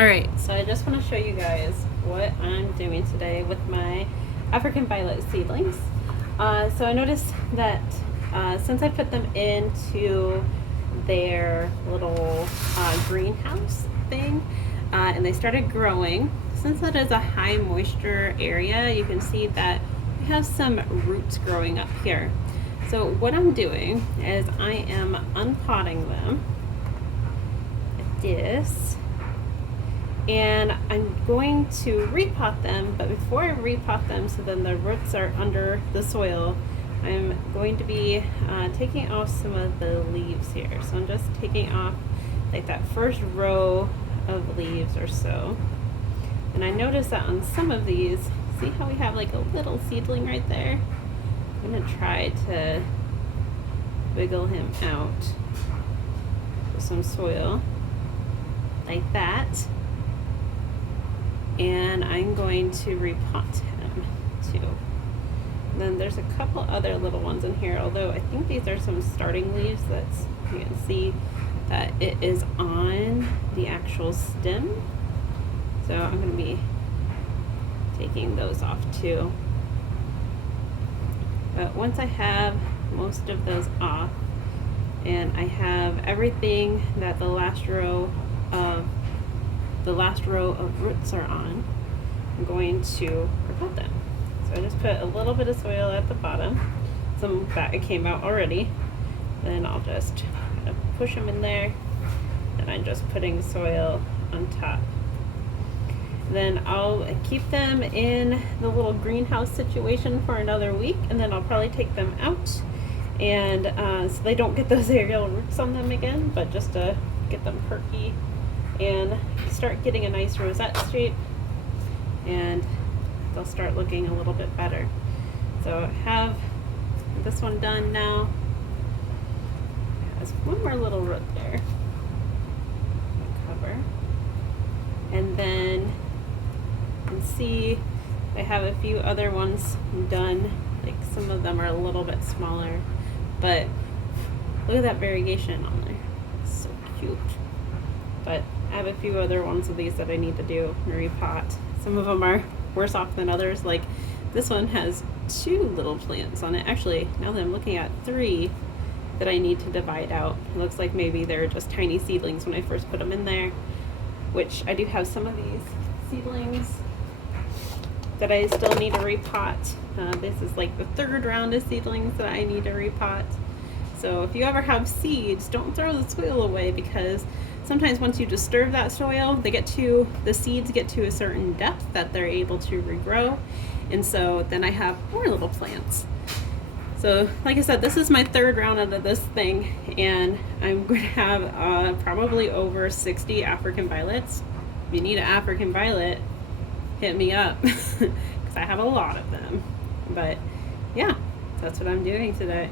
Alright, so I just want to show you guys what I'm doing today with my African violet seedlings. So I noticed that since I put them into their little greenhouse thing and they started growing, since that is a high moisture area, you can see that we have some roots growing up here. So what I'm doing is I am unpotting them like this. And I'm going to repot them, but before I repot them so then the roots are under the soil, I'm going to be taking off some of the leaves here. So I'm just taking off like that first row of leaves or so. And I noticed that on some of these, see how we have like a little seedling right there? I'm gonna try to wiggle him out with some soil like that. And I'm going to repot him too. And then there's a couple other little ones in here, although I think these are some starting leaves. That's, you can see that it is on the actual stem. So I'm going to be taking those off too. But once I have most of those off, and I have everything that the last row of roots are on, I'm going to repot them. So I just put a little bit of soil at the bottom, some that it came out already. Then I'll just kind of push them in there, and I'm just putting soil on top. Then I'll keep them in the little greenhouse situation for another week, and then I'll probably take them out, and so they don't get those aerial roots on them again, but just to get them perky and start getting a nice rosette shape, and they'll start looking a little bit better. So I have this one done now. There's one more little root there. Cover. And then you can see I have a few other ones done. Like some of them are a little bit smaller, but look at that variegation on there. It's so cute. But I have a few other ones of these that I need to do and repot. Some of them are worse off than others. Like this one has 2 little plants on it. Actually, now that I'm looking at 3 that I need to divide out. It looks like maybe they're just tiny seedlings when I first put them in there, which I do have some of these seedlings that I still need to repot. This is like the 3rd round of seedlings that I need to repot. So if you ever have seeds, don't throw the soil away, because sometimes once you disturb that soil, the seeds get to a certain depth that they're able to regrow. And so then I have more little plants. So like I said, this is my 3rd round of this thing, and I'm going to have probably over 60 African violets. If you need an African violet, hit me up because I have a lot of them. But yeah, that's what I'm doing today.